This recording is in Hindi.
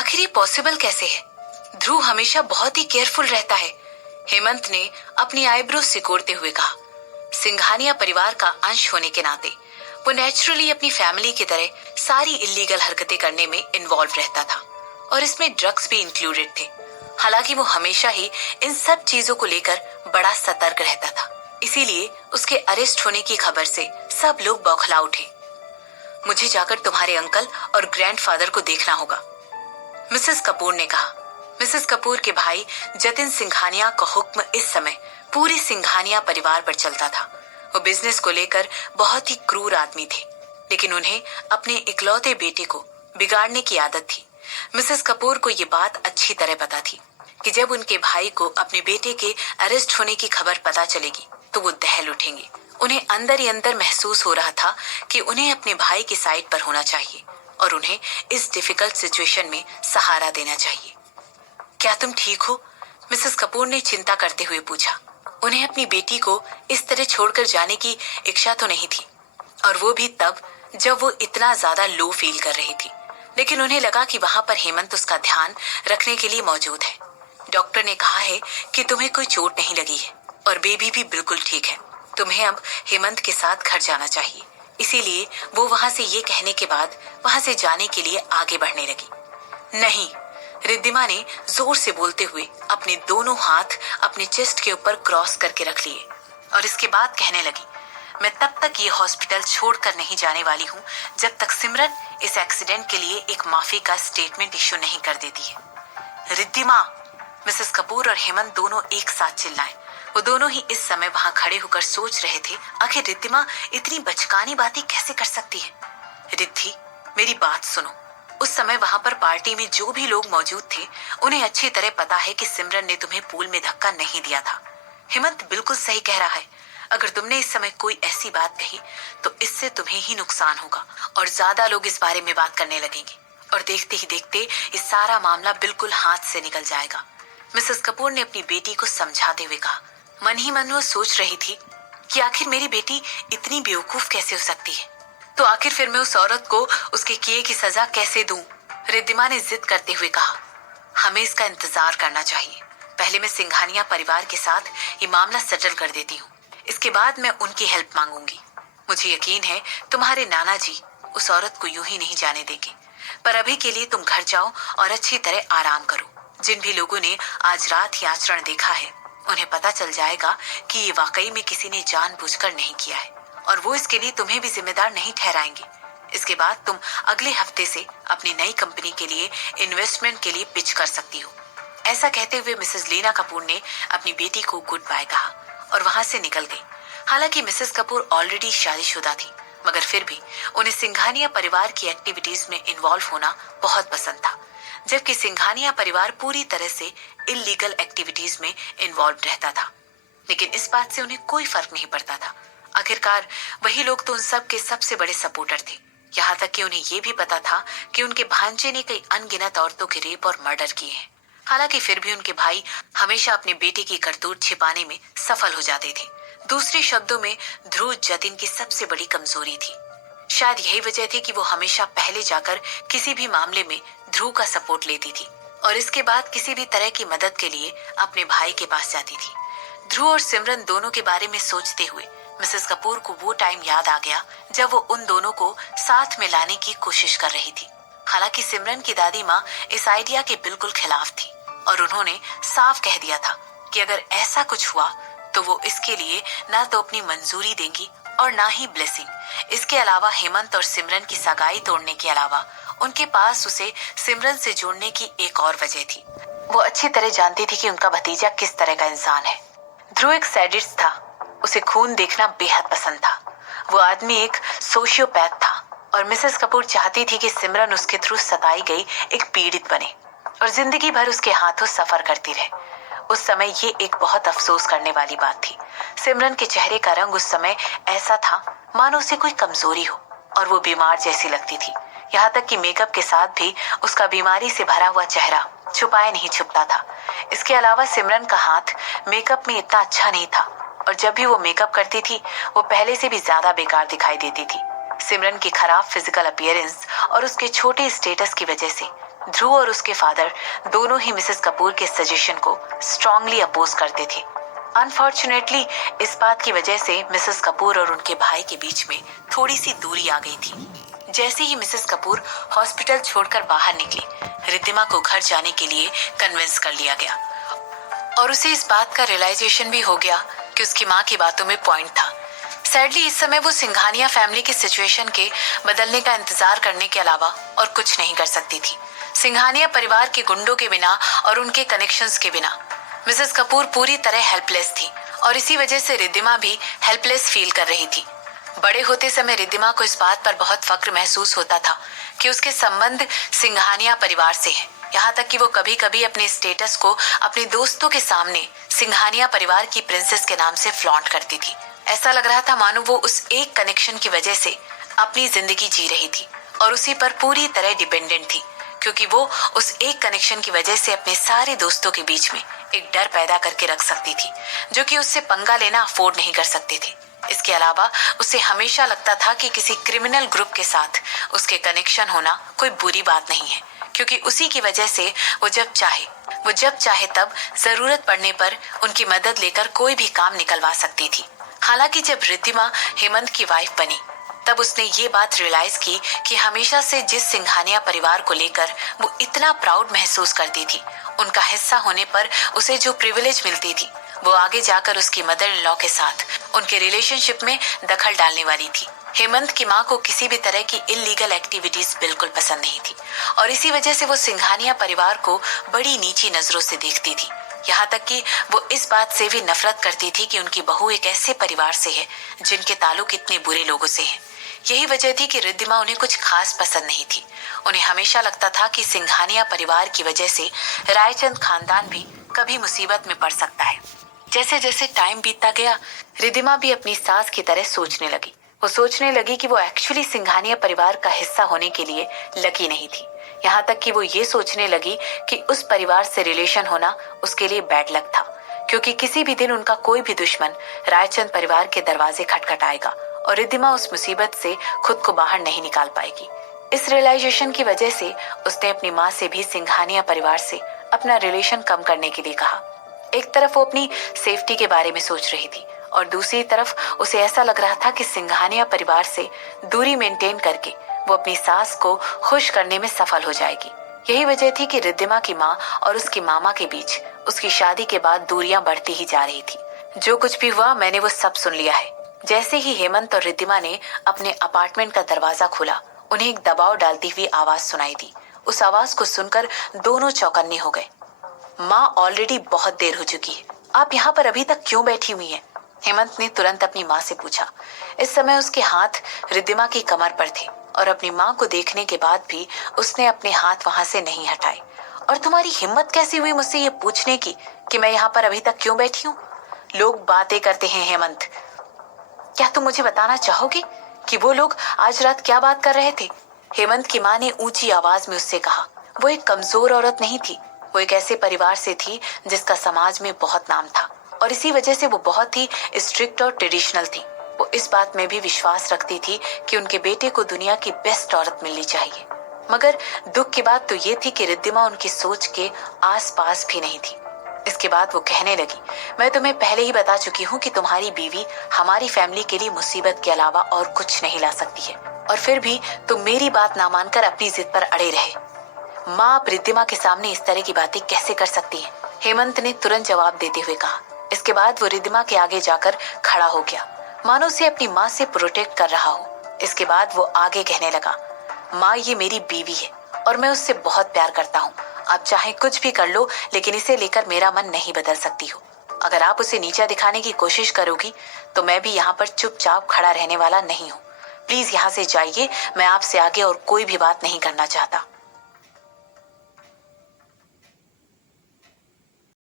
आखिर ये पॉसिबल कैसे है? ध्रुव हमेशा बहुत ही केयरफुल रहता है। हेमंत ने अपनी आईब्रो सिकोड़ते हुए कहा। सिंघानिया परिवार का अंश होने के नाते वो नेचुरली अपनी फैमिली की तरह सारी इलीगल हरकतें करने में इन्वॉल्व रहता था और इसमें ड्रग्स भी इंक्लूडेड थे। हालांकि वो हमेशा ही इन सब चीजों को लेकर बड़ा सतर्क रहता था, इसीलिए उसके अरेस्ट होने की खबर से सब लोग बौखला उठे। मुझे जाकर तुम्हारे अंकल और ग्रैंडफादर को देखना होगा, मिसेस कपूर ने कहा। मिसेस कपूर के भाई जतिन सिंघानिया का हुक्म इस समय पूरे सिंघानिया परिवार पर चलता था। वो बिजनेस को लेकर बहुत ही क्रूर आदमी थे, लेकिन उन्हें अपने इकलौते बेटे को बिगाड़ने की आदत थी। मिसेस कपूर को ये बात अच्छी तरह पता थी कि जब उनके भाई को अपने बेटे के अरेस्ट होने की खबर पता चलेगी तो वो दहल उठेंगे। उन्हें अंदर ही अंदर महसूस हो रहा था कि उन्हें अपने भाई की साइड पर होना चाहिए और उन्हें इस डिफिकल्ट सिचुएशन में सहारा देना चाहिए। क्या तुम ठीक हो? मिसेस कपूर ने चिंता करते हुए पूछा। उन्हें अपनी बेटी को इस तरह छोड़कर जाने की इच्छा तो नहीं थी, और वो भी तब जब वो इतना ज्यादा लो फील कर रही थी। लेकिन उन्हें लगा कि वहां पर हेमंत उसका ध्यान रखने के लिए मौजूद है। डॉक्टर ने कहा है कि तुम्हें कोई चोट नहीं लगी है और बेबी भी बिल्कुल ठीक है। तुम्हें अब हेमंत के साथ घर जाना चाहिए। इसीलिए वो वहां से ये कहने के बाद वहां से जाने के लिए आगे बढ़ने लगी। नहीं, रिद्धिमा ने जोर से बोलते हुए अपने दोनों हाथ अपने चेस्ट के ऊपर क्रॉस करके रख लिए और इसके बाद कहने लगी, मैं तब तक ये हॉस्पिटल छोड़कर नहीं जाने वाली हूँ जब तक सिमरन इस एक्सीडेंट के लिए एक माफी का स्टेटमेंट इश्यू नहीं कर देती है। रिद्धिमा! मिसेस कपूर और हेमंत दोनों एक साथ चिल्लाए। वो दोनों ही इस समय वहां खड़े होकर सोच रहे थे, आखिर रिद्धिमा इतनी बचकानी बातें कैसे कर सकती है। रिद्धि, मेरी बात सुनो। उस समय वहां पर पार्टी में जो भी लोग मौजूद थे उन्हें अच्छी तरह पता है कि सिमरन ने तुम्हें पूल में धक्का नहीं दिया था। हेमंत बिल्कुल सही कह रहा है। अगर तुमने इस समय कोई ऐसी बात कही तो इससे तुम्हें ही नुकसान होगा और ज्यादा लोग इस बारे में बात करने लगेंगे और देखते ही देखते ये सारा मामला बिल्कुल हाथ से निकल जाएगा। मिसेस कपूर ने अपनी बेटी को समझाते हुए कहा। मन ही मन वो सोच रही थी कि आखिर मेरी बेटी इतनी बेवकूफ कैसे हो सकती है, तो आखिर फिर मैं उस औरत को उसके किए की सजा कैसे दूं? रिद्धिमा ने जिद करते हुए कहा। हमें इसका इंतजार करना चाहिए। पहले मैं सिंघानिया परिवार के साथ ये मामला सेटल कर देती हूँ, इसके बाद मैं उनकी हेल्प मांगूंगी। मुझे यकीन है तुम्हारे नाना जी उस औरत को यूं ही नहीं जाने देंगे। पर अभी के लिए तुम घर जाओ और अच्छी तरह आराम करो। जिन भी लोगों ने आज रात ये आचरण देखा है उन्हें पता चल जाएगा कि ये वाकई में किसी ने जानबूझकर नहीं किया है और वो इसके लिए तुम्हें भी जिम्मेदार नहीं ठहराएंगे। इसके बाद तुम अगले हफ्ते से अपनी नई कंपनी के लिए इन्वेस्टमेंट के लिए पिच कर सकती हो। ऐसा कहते हुए मिसेस लीना कपूर ने अपनी बेटी को गुड बाय कहा और वहां से निकल गई। हालांकि मिसेस कपूर ऑलरेडी शादीशुदा थी, मगर फिर भी उन्हें सिंघानिया परिवार की एक्टिविटीज में इन्वॉल्व होना बहुत पसंद था, जबकि सिंघानिया परिवार पूरी तरह से इलीगल एक्टिविटीज में इन्वॉल्व रहता था। लेकिन इस बात से उन्हें कोई फर्क नहीं पड़ता था। आखिरकार वही लोग तो उन सब के सबसे बड़े सपोर्टर थे। यहाँ तक कि उन्हें ये भी पता था कि उनके भांजे ने कई अनगिनत औरतों के रेप और मर्डर किए हैं। हालांकि फिर भी उनके भाई हमेशा अपने बेटे की करतूत छिपाने में सफल हो जाते थे। दूसरे शब्दों में ध्रुव जतिन की सबसे बड़ी कमजोरी थी। शायद यही वजह थी कि वो हमेशा पहले जाकर किसी भी मामले में ध्रुव का सपोर्ट लेती थी और इसके बाद किसी भी तरह की मदद के लिए अपने भाई के पास जाती थी। ध्रुव और सिमरन दोनों के बारे में सोचते हुए मिसेस कपूर को वो टाइम याद आ गया जब वो उन दोनों को साथ में लाने की कोशिश कर रही थी। हालांकि सिमरन की दादी माँ इस आइडिया के बिल्कुल खिलाफ थी और उन्होंने साफ कह दिया था कि अगर ऐसा कुछ हुआ तो वो इसके लिए ना तो अपनी मंजूरी देंगी और ना ही ब्लेसिंग। इसके अलावा हेमंत और सिमरन की सगाई तोड़ने के अलावा उनके पास उसे सिमरन से जोड़ने की एक और वजह थी। वो अच्छी तरह जानती थी कि उनका भतीजा किस तरह का इंसान है। ध्रुव एक सैडिस्ट था, उसे खून देखना बेहद पसंद था। वो आदमी एक सोशियोपैथ था और मिसेस कपूर चाहती थी कि सिमरन उसके थ्रू सताई गई एक पीड़ित बने और जिंदगी भर उसके हाथों सफर करती रहे। उस समय ये एक बहुत अफसोस करने वाली बात थी। सिमरन के चेहरे का रंग उस समय ऐसा था मानो उसे कोई कमजोरी हो और वो बीमार जैसी लगती थी। यहाँ तक कि मेकअप के साथ भी उसका बीमारी से भरा हुआ चेहरा छुपाए नहीं छुपता था। इसके अलावा सिमरन का हाथ मेकअप में इतना अच्छा नहीं था और जब भी वो मेकअप करती थी वो पहले से भी ज्यादा बेकार दिखाई देती थी। सिमरन की खराब फिजिकल अपीयरेंस और उसके छोटे स्टेटस की वजह से ध्रुव और उसके फादर दोनों ही मिसेस कपूर के सजेशन को स्ट्रांगली अपोज करते थे। अनफॉर्चुनेटली इस बात की वजह से मिसेस कपूर और उनके भाई के बीच में थोड़ी सी दूरी आ गई थी। जैसे ही मिसेस कपूर हॉस्पिटल छोड़कर बाहर निकली, रिद्धिमा को घर जाने के लिए कन्विंस कर लिया गया और उसे इस बात का रियलाइजेशन भी हो गया कि उसकी माँ की बातों में पॉइंट था। सैडली इस समय वो सिंघानिया फैमिली की सिचुएशन के बदलने का इंतजार करने के अलावा और कुछ नहीं कर सकती थी। सिंघानिया परिवार के गुंडों के बिना और उनके कनेक्शंस के बिना मिसेस कपूर पूरी तरह हेल्पलेस थी और इसी वजह से रिद्धिमा भी हेल्पलेस फील कर रही थी। बड़े होते समय रिद्धिमा को इस बात पर बहुत फक्र महसूस होता था कि उसके संबंध सिंघानिया परिवार से हैं। यहाँ तक कि वो कभी कभी अपने स्टेटस को अपने दोस्तों के सामने सिंघानिया परिवार की प्रिंसेस के नाम से फ्लॉन्ट करती थी। ऐसा लग रहा था मानो वो उस एक कनेक्शन की वजह से अपनी जिंदगी जी रही थी और उसी पर पूरी तरह डिपेंडेंट थी, क्योंकि वो उस एक कनेक्शन की वजह से अपने सारे दोस्तों के बीच में एक डर पैदा करके रख सकती थी, जो कि उससे पंगा लेना अफोर्ड नहीं कर सकते थे। इसके अलावा उसे हमेशा लगता था कि किसी क्रिमिनल ग्रुप के साथ उसके कनेक्शन होना कोई बुरी बात नहीं है, क्योंकि उसी की वजह से वो जब चाहे तब जरूरत पड़ने पर उनकी मदद लेकर कोई भी काम निकलवा सकती थी। हालांकि जब रिद्धिमा हेमंत की वाइफ बनी, तब उसने ये बात रियलाइज की कि हमेशा से जिस सिंघानिया परिवार को लेकर वो इतना प्राउड महसूस करती थी, उनका हिस्सा होने पर उसे जो प्रिविलेज मिलती थी, वो आगे जाकर उसकी मदर इन लॉ के साथ उनके रिलेशनशिप में दखल डालने वाली थी। हेमंत की माँ को किसी भी तरह की इलीगल एक्टिविटीज बिल्कुल पसंद नहीं थी और इसी वजह से वो सिंघानिया परिवार को बड़ी नीची नजरों से देखती थी। यहाँ तक कि वो इस बात से भी नफरत करती थी कि उनकी बहू एक ऐसे परिवार से है जिनके ताल्लुक इतने बुरे लोगों से है। यही वजह थी कि रिद्धिमा उन्हें कुछ खास पसंद नहीं थी। उन्हें हमेशा लगता था कि सिंघानिया परिवार की वजह से रायचंद खानदान भी कभी मुसीबत में पड़ सकता है। जैसे जैसे टाइम बीतता गया, रिद्धिमा भी अपनी सास की तरह सोचने लगी। वो सोचने लगी कि वो एक्चुअली सिंघानिया परिवार का हिस्सा होने के लिए लकी नहीं थी। यहाँ तक कि वो ये सोचने लगी कि उस परिवार से रिलेशन होना उसके लिए बैड लक था, क्योंकि किसी भी दिन उनका कोई भी दुश्मन रायचंद परिवार के दरवाजे खटखटाएगा और रिद्धिमा उस मुसीबत से खुद को बाहर नहीं निकाल पाएगी। इस रियलाइजेशन की वजह से उसने अपनी माँ से भी सिंघानिया परिवार से अपना रिलेशन कम करने के लिए कहा। एक तरफ वो अपनी सेफ्टी के बारे में सोच रही थी और दूसरी तरफ उसे ऐसा लग रहा था कि सिंघानिया परिवार से दूरी मेंटेन करके वो अपनी सास को खुश करने में सफल हो जाएगी। यही वजह थी कि रिद्धिमा की माँ और उसकी मामा के बीच उसकी शादी के बाद दूरियां बढ़ती ही जा रही थी। जो कुछ भी हुआ मैंने वो सब सुन लिया है। जैसे ही हेमंत और रिद्धिमा ने अपने अपार्टमेंट का दरवाजा खोला, उन्हें एक दबाव डालती हुई आवाज सुनाई दी। उस आवाज को सुनकर दोनों चौकन्ने हो गए। माँ ऑलरेडी बहुत देर हो चुकी है, आप यहाँ पर अभी तक क्यों बैठी हुई हैं? हेमंत ने तुरंत अपनी माँ से पूछा। इस समय उसके हाथ रिद्धिमा की कमर पर थे और अपनी माँ को देखने के बाद भी उसने अपने हाथ वहां से नहीं हटाए। और तुम्हारी हिम्मत कैसी हुई मुझसे ये पूछने की कि मैं यहाँ पर अभी तक क्यों बैठी हूँ? लोग बातें करते हैं हेमंत, क्या तुम मुझे बताना चाहोगे कि वो लोग आज रात क्या बात कर रहे थे? हेमंत की माँ ने ऊंची आवाज में उससे कहा। वो एक कमजोर औरत नहीं थी, वो एक ऐसे परिवार से थी जिसका समाज में बहुत नाम था और इसी वजह से वो बहुत ही स्ट्रिक्ट और ट्रेडिशनल थी। वो इस बात में भी विश्वास रखती थी कि उनके बेटे को दुनिया की बेस्ट औरत मिलनी चाहिए। मगर दुख की बात तो ये थी कि रिद्धिमा उनकी सोच के आसपास भी नहीं थी। इसके बाद वो कहने लगी, मैं तुम्हें पहले ही बता चुकी हूँ कि तुम्हारी बीवी हमारी फैमिली के लिए मुसीबत के अलावा और कुछ नहीं ला सकती है, और फिर भी तुम मेरी बात ना मानकर अपनी जिद पर अड़े रहे। माँ आप रिद्धिमा के सामने इस तरह की बातें कैसे कर सकती है? हेमंत ने तुरंत जवाब देते हुए कहा। इसके बाद वो रिद्धिमा के आगे जाकर खड़ा हो गया, मानो उसे अपनी माँ से प्रोटेक्ट कर रहा हो। इसके बाद वो आगे कहने लगा, माँ ये मेरी बीवी है और मैं उससे बहुत प्यार करता हूँ। आप चाहे कुछ भी कर लो, लेकिन इसे लेकर मेरा मन नहीं बदल सकती हो। अगर आप उसे नीचा दिखाने की कोशिश करोगी तो मैं भी यहाँ पर चुपचाप खड़ा रहने वाला नहीं हूँ। प्लीज यहाँ से जाइए, मैं आपसे आगे और कोई भी बात नहीं करना चाहता।